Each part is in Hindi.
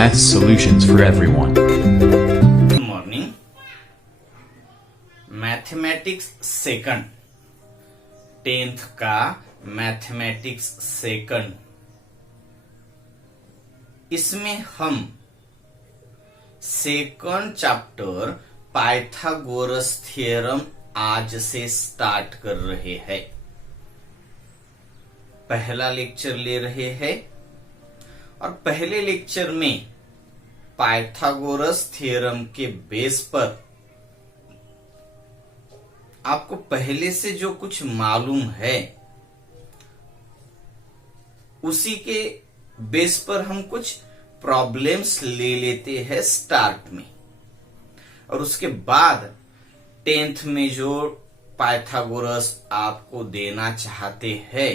Math solutions for everyone. Good morning. Mathematics second 10th का मैथमेटिक्स सेकंड, इसमें हम सेकंड चैप्टर पाइथागोरस थ्योरम आज से स्टार्ट कर रहे हैं। पहला लेक्चर ले रहे हैं और पहले लेक्चर में पाइथागोरस थ्योरम के बेस पर आपको पहले से जो कुछ मालूम है उसी के बेस पर हम कुछ प्रॉब्लम्स ले लेते हैं स्टार्ट में, और उसके बाद 10th में जो पाइथागोरस आपको देना चाहते हैं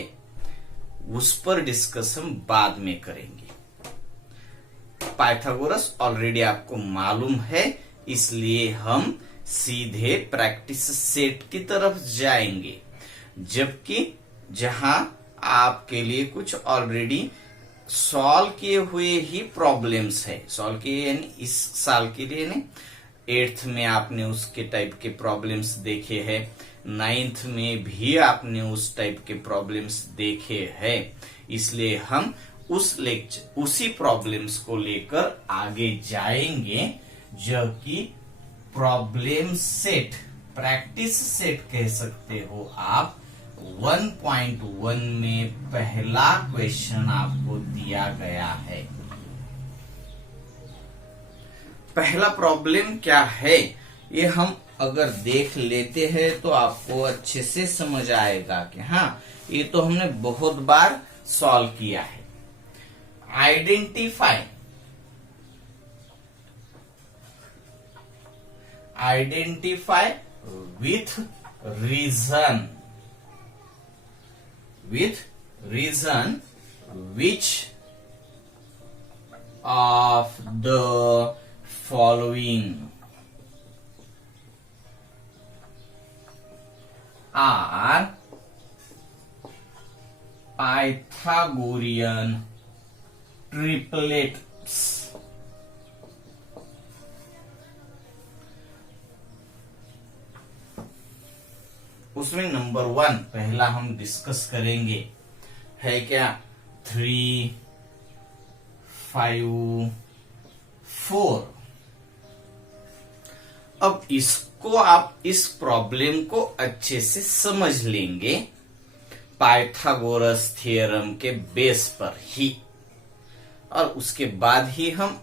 उस पर डिस्कस हम बाद में करेंगे। पाइथागोरस ऑलरेडी आपको मालूम है, इसलिए हम सीधे प्रैक्टिस सेट की तरफ जाएंगे, जबकि जहां आपके लिए कुछ ऑलरेडी सॉल्व किए हुए ही प्रॉब्लम्स है। सॉल्व किए यानी इस साल के लिए नहीं, 8th में आपने उसके टाइप के प्रॉब्लम्स देखे हैं, 9th में भी आपने उस टाइप के प्रॉब्लम्स देखे हैं, इसलिए हम उसी प्रॉब्लम्स को लेकर आगे जाएंगे, जो कि प्रॉब्लम सेट, प्रैक्टिस सेट कह सकते हो आप। 1.1 में पहला क्वेश्चन आपको दिया गया है। पहला प्रॉब्लम क्या है ये हम अगर देख लेते हैं तो आपको अच्छे से समझ आएगा कि हाँ, ये तो हमने बहुत बार सॉल्व किया है। Identify with reason which of the following are Pythagorean triplets? उसमें नंबर 1 पहला हम डिस्कस करेंगे है क्या 3, 5, 4। अब इसको आप इस प्रॉब्लम को अच्छे से समझ लेंगे पाइथागोरस थ्योरम के बेस पर ही, और उसके बाद ही हम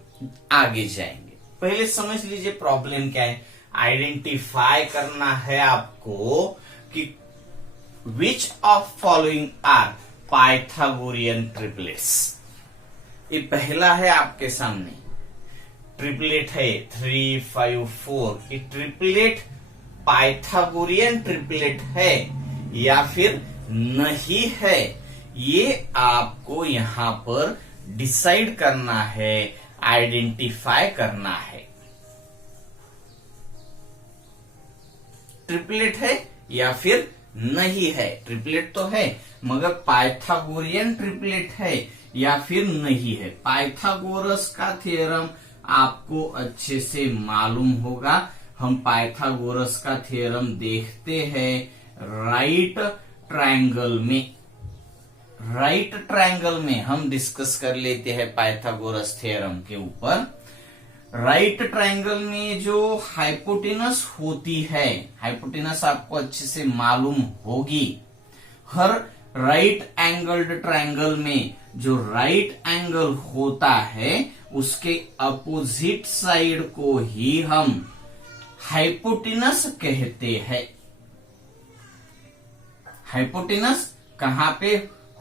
आगे जाएंगे। पहले समझ लीजिए प्रॉब्लम क्या है। आइडेंटिफाई करना है आपको कि which of following are Pythagorean triplets. ये पहला है आपके सामने, ट्रिपलेट है 3, 5, 4। ये ट्रिपलेट पाइथागोरियन ट्रिपलेट है या फिर नहीं है, ये आपको यहां पर डिसाइड करना है, आइडेंटिफाई करना है। ट्रिपलेट है या फिर नहीं है। ट्रिपलेट तो है मगर पाइथागोरियन ट्रिपलेट है या फिर नहीं है। पाइथागोरस का थ्योरम आपको अच्छे से मालूम होगा। हम पाइथागोरस का थ्योरम देखते हैं राइट ट्रायंगल में हम डिस्कस कर लेते हैं पाइथागोरस थ्योरम के ऊपर। राइट ट्रायंगल में जो हाइपोटेनस होती है, हाइपोटेनस आपको अच्छे से मालूम होगी। हर राइट एंगल्ड ट्रायंगल में जो राइट एंगल होता है उसके अपोजिट साइड को ही हम हाइपोटेनस कहते हैं। हाइपोटेनस कहां पे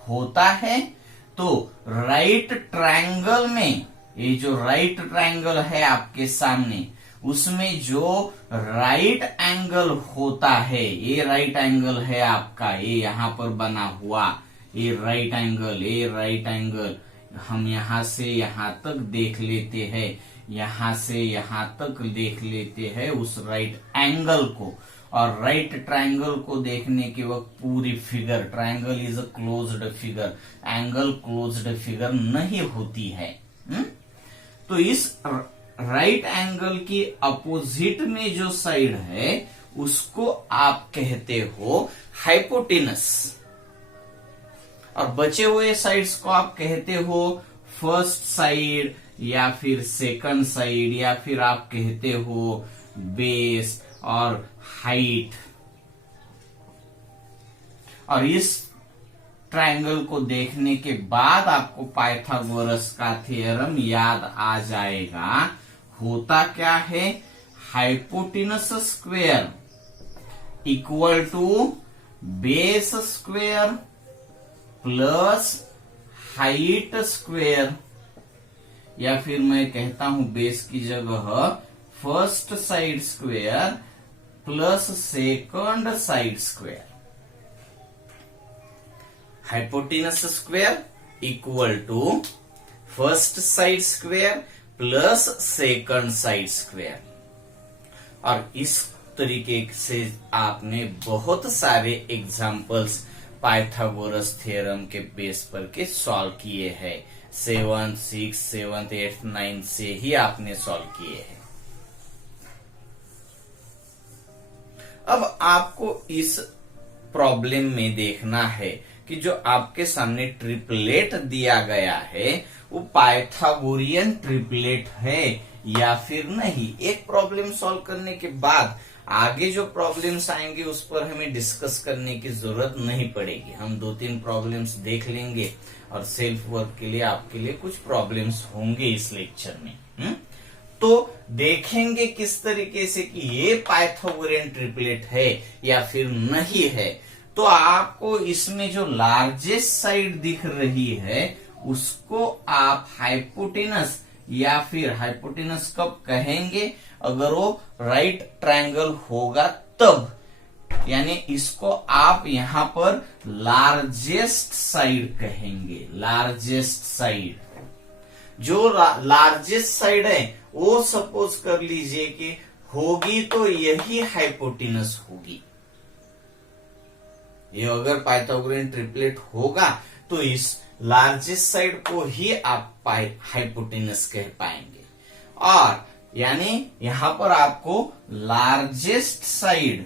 होता है तो राइट ट्रायंगल में। ये जो राइट ट्रायंगल है आपके सामने, उसमें जो राइट एंगल होता है, ये राइट एंगल है आपका, ये यहां पर बना हुआ ये राइट एंगल हम यहां से यहां तक देख लेते हैं, यहां से यहां तक देख लेते हैं उस राइट एंगल को। और राइट ट्रायंगल को देखने के वक्त पूरी figure, triangle is a closed figure, angle closed figure नहीं होती है। तो इस राइट एंगल की अपोजिट में जो साइड है उसको आप कहते हो हाइपोटेनस, और बचे हुए साइड्स को आप कहते हो फर्स्ट साइड या फिर सेकंड साइड, या फिर आप कहते हो बेस और हाइट। और इस ट्रायंगल को देखने के बाद आपको पाइथागोरस का थ्योरम याद आ जाएगा। होता क्या है, hypotenuse square equal to base square plus height square, या फिर मैं कहता हूं बेस की जगह first side square plus second side square. Hypotenuse square equal to first side square plus second side square. और इस तरीके से आपने बहुत सारे एग्जाम्पल्स पाइथागोरस थ्योरम के बेस पर के सॉल्व किए हैं। 7th, 6th, 7th, 8th, 9th से ही आपने सॉल्व किए हैं। अब आपको इस प्रॉब्लम में देखना है कि जो आपके सामने ट्रिपलेट दिया गया है वो पाइथागोरियन ट्रिपलेट है या फिर नहीं। एक प्रॉब्लम सॉल्व करने के बाद आगे जो प्रॉब्लम्स आएंगे उस पर हमें डिस्कस करने की जरूरत नहीं पड़ेगी। हम 2-3 प्रॉब्लम्स देख लेंगे और सेल्फ वर्क के लिए आपके लिए कुछ प्रॉब्लम्स होंगे इस लेक्चर में। तो देखेंगे किस तरीके से कि ये पाइथागोरियन ट्रिपलेट है या फिर नहीं है। तो आपको इसमें जो लार्जेस्ट साइड दिख रही है उसको आप हाइपोटेनस, या फिर हाइपोटेनस कब कहेंगे, अगर वो राइट ट्रायंगल होगा तब, यानी इसको आप यहां पर लार्जेस्ट साइड कहेंगे। लार्जेस्ट साइड, जो लार्जेस्ट साइड है वो सपोज कर लीजिए कि होगी तो यही हाइपोटेनस होगी। ये अगर पाइथागोरियन ट्रिपलेट होगा तो इस लार्जेस्ट साइड को ही आप हाइपोटेनस कह पाएंगे। और यानी यहां पर आपको लार्जेस्ट साइड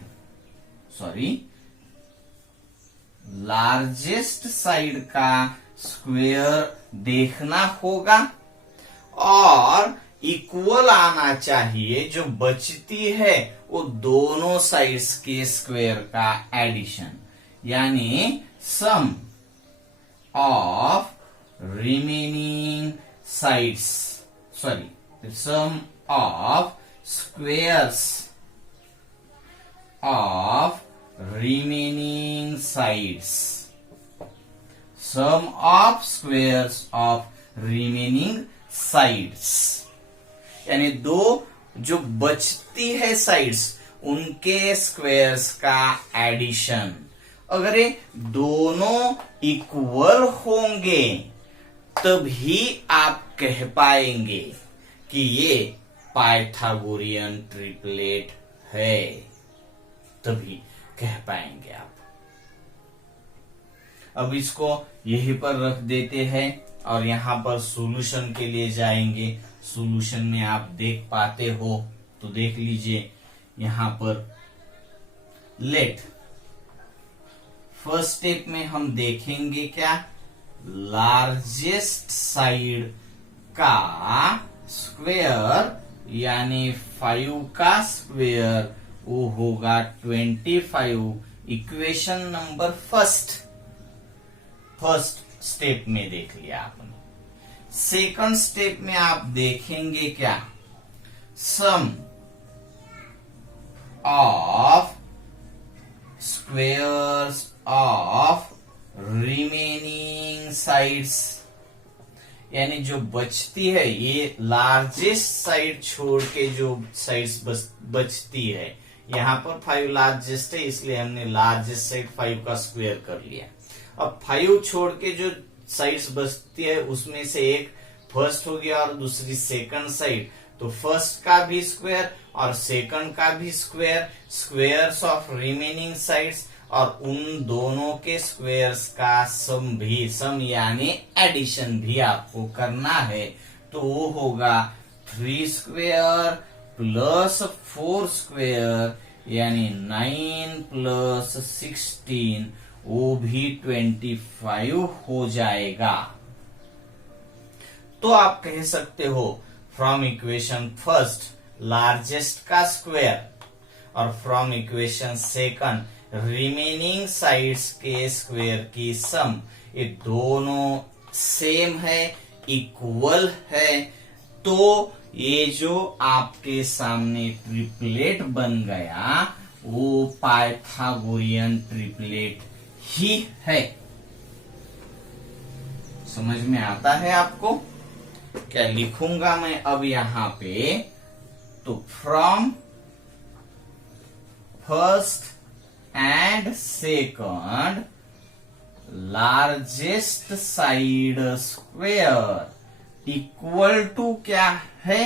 का स्क्वायर देखना होगा और इक्वल आना चाहिए। जो बचती है वो दोनों साइड्स के स्क्वायर का एडिशन, यानी sum of remaining sides, sum of squares of remaining sides, sum of squares of remaining sides, यानी दो जो बचती है साइड्स उनके स्क्वायर्स का एडिशन। अगर ये दोनों इक्वल होंगे तभी आप कह पाएंगे कि ये पाइथागोरियन ट्रिपलेट है, तभी कह पाएंगे आप। अब इसको यहीं पर रख देते हैं और यहां पर सॉल्यूशन के लिए जाएंगे। सॉल्यूशन में आप देख पाते हो तो देख लीजिए। यहां पर लेट फर्स्ट स्टेप में हम देखेंगे क्या, लार्जेस्ट साइड का स्क्वायर यानी 5 का स्क्वायर वो होगा 25। इक्वेशन नंबर फर्स्ट स्टेप में देख लिया आपने। सेकंड स्टेप में आप देखेंगे क्या, sum of squares of remaining sides, यानी जो बचती है ये लार्जेस्ट साइड छोड़ के जो साइड्स बचती है। यहां पर 5 लार्जेस्ट है इसलिए हमने लार्जेस्ट साइड 5 का स्क्वायर कर लिया। अब 5 छोड़ के जो साइड्स बचती है उसमें से एक फर्स्ट हो गया और दूसरी सेकंड साइड, तो फर्स्ट का भी स्क्वायर और सेकंड का भी square, squares of remaining sides, और उन दोनों के स्क्वायर्स का सम यानी एडिशन भी आपको करना है। तो होगा 3 स्क्वेयर प्लस 4 स्क्वेयर यानी 9 प्लस 16 वो भी 25 हो जाएगा। तो आप कह सकते हो फ्रॉम इक्वेशन फर्स्ट लार्जेस्ट का स्क्वायर और from equation second remaining sides के स्क्वायर की सम, ये दोनों सेम है, इक्वल है। तो ये जो आपके सामने ट्रिपलेट बन गया वो पाइथागोरियन ट्रिपलेट ही है। समझ में आता है आपको? क्या लिखूंगा मैं अब यहां पे, तो from first and second largest side square equal to क्या है,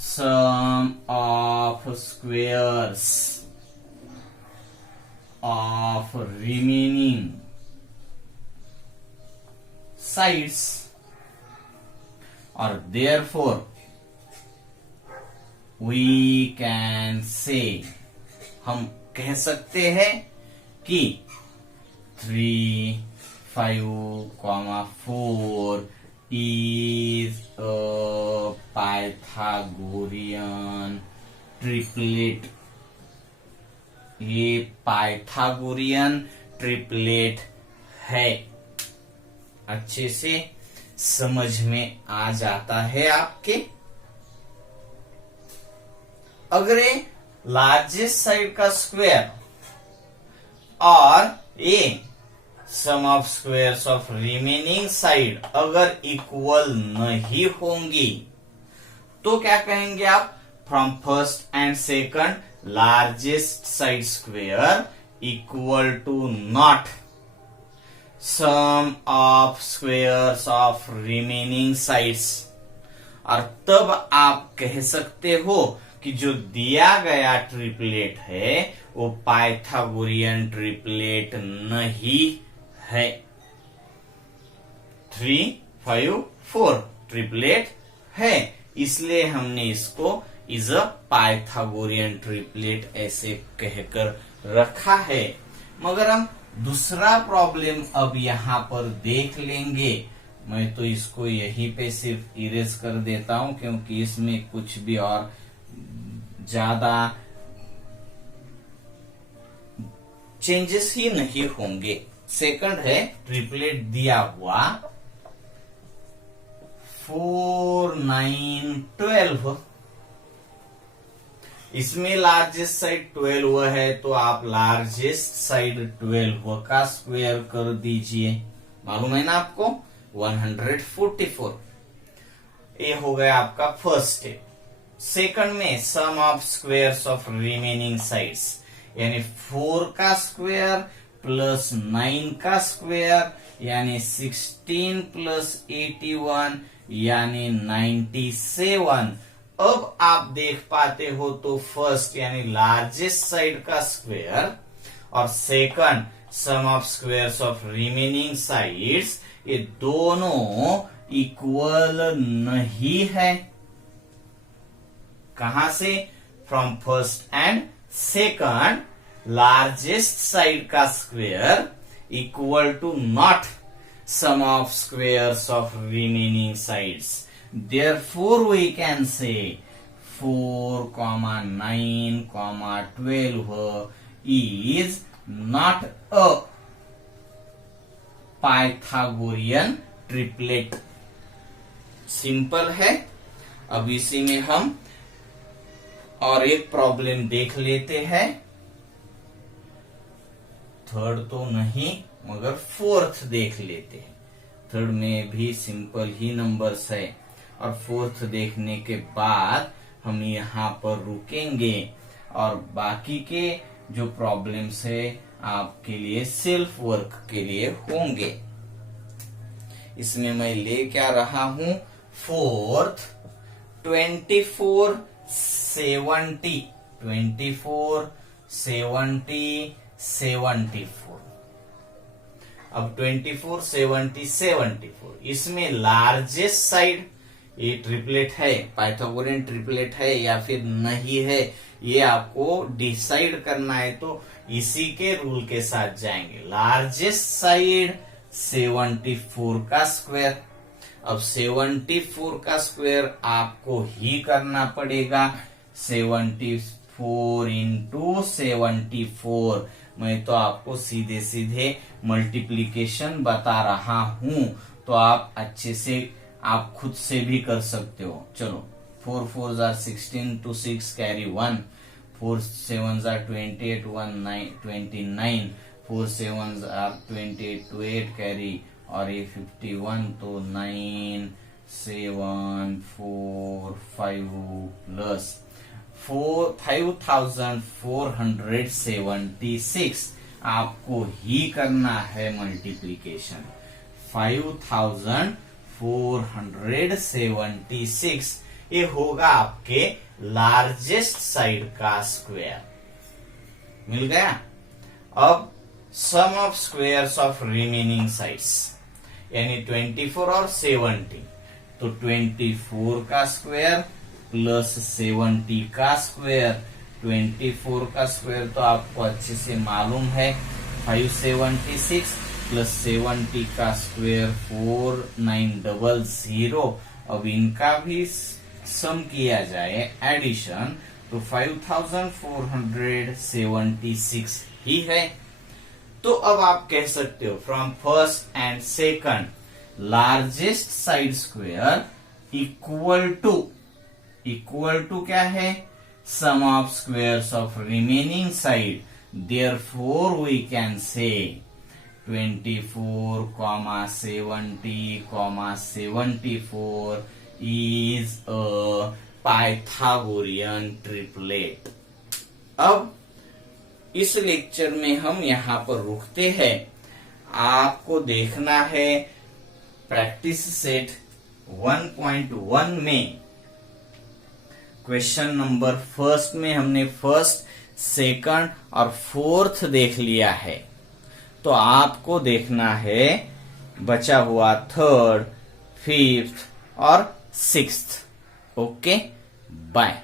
sum of squares of remaining sides, और therefore we can say, हम कह सकते हैं कि 3, 5, 4 is a Pythagorean triplet। ये पाइथागोरियन ट्रिपलेट है। अच्छे से समझ में आ जाता है आपके? अगर ये लार्जेस्ट साइड का स्क्वायर और ये sum of squares of remaining side अगर इक्वल नहीं होंगी तो क्या कहेंगे आप, from first and second largest side square equal to not sum of squares of remaining sides. और तब आप कह सकते हो कि जो दिया गया ट्रिपलेट है वो पाइथागोरियन ट्रिपलेट नहीं है। 3, 5, 4 ट्रिपलेट है, इसलिए हमने इसको इज अ पाइथागोरियन ट्रिपलेट ऐसे कहकर रखा है। मगर हम दूसरा प्रॉब्लम अब यहां पर देख लेंगे। मैं तो इसको यहीं पे सिर्फ इरेज कर देता हूं क्योंकि इसमें कुछ भी और ज्यादा चेंजेस ही नहीं होंगे। सेकंड है ट्रिपलेट दिया हुआ 4, 9, 12। इसमें लार्जेस्ट साइड 12 है तो आप लार्जेस्ट साइड 12 का स्क्वायर कर दीजिए। मालूम है ना आपको, 144। ये हो गया आपका फर्स्ट स्टेप। सेकंड में sum of squares of remaining sides, यानी 4 का स्क्वायर प्लस 9 का स्क्वायर यानी 16 प्लस 81 यानी 97। अब आप देख पाते हो तो फर्स्ट यानी लार्जेस्ट साइड का स्क्वायर और second sum of squares of remaining sides, ये दोनों इक्वल नहीं है। कहां से, from first and second largest side का square equal to not sum of squares of remaining sides. Therefore, we can say 4, 9, 12 is not a Pythagorean triplet. Simple है। अब इसी में हम और एक प्रॉब्लम देख लेते हैं। थर्ड तो नहीं मगर फोर्थ देख लेते हैं। थर्ड में भी सिंपल ही नंबर्स है और फोर्थ देखने के बाद हम यहाँ पर रुकेंगे और बाकी के जो प्रॉब्लम्स है आपके लिए सेल्फ वर्क के लिए होंगे। इसमें मैं ले क्या रहा हूं, फोर्थ 24, 70, 24, 70, 74। अब 24, 70, 74, इसमें लार्जेस्ट साइड ये ट्रिपलेट है, पाइथागोरियन ट्रिपलेट है या फिर नहीं है, ये आपको डिसाइड करना है। तो इसी के रूल के साथ जाएंगे। लार्जेस्ट साइड 74 का स्क्वायर। अब 74 का स्क्वायर आपको ही करना पड़ेगा। 74 इंटू 74, मैं तो आपको सीधे सीधे मल्टीप्लीकेशन बता रहा हूं, तो आप अच्छे से आप खुद से भी कर सकते हो। चलो 4 4 jar 16 to 6 carry 1, 4 7 jar 28 1 9 29, 4 7 jar 28 to 8 carry, और ये 51 तो 9 7 4 5 प्लस 5476 आपको ही करना है मल्टीप्लीकेशन। 5476 ये होगा आपके लार्जेस्ट साइड का स्क्वायर। मिल गया। अब sum of squares of remaining sides, यानी 24 और 70, तो 24 का स्क्वायर प्लस 70 का स्क्वायर। 24 का स्क्वायर तो आपको अच्छे से मालूम है 576 प्लस 70 का स्क्वायर 4900। अब इनका भी सम किया जाए एडिशन, तो 5476 ही है। तो अब आप कह सकते हो from first and second largest side square equal to क्या है, sum of squares of remaining side. Therefore we can say 24, 70, 74 is a Pythagorean triplet। अब इस लेक्चर में हम यहाँ पर रुकते हैं। आपको देखना है प्रैक्टिस सेट 1.1 में क्वेश्चन नंबर फर्स्ट में हमने फर्स्ट, सेकंड और फोर्थ देख लिया है। तो आपको देखना है बचा हुआ थर्ड, फिफ्थ और सिक्स्थ। Okay, bye.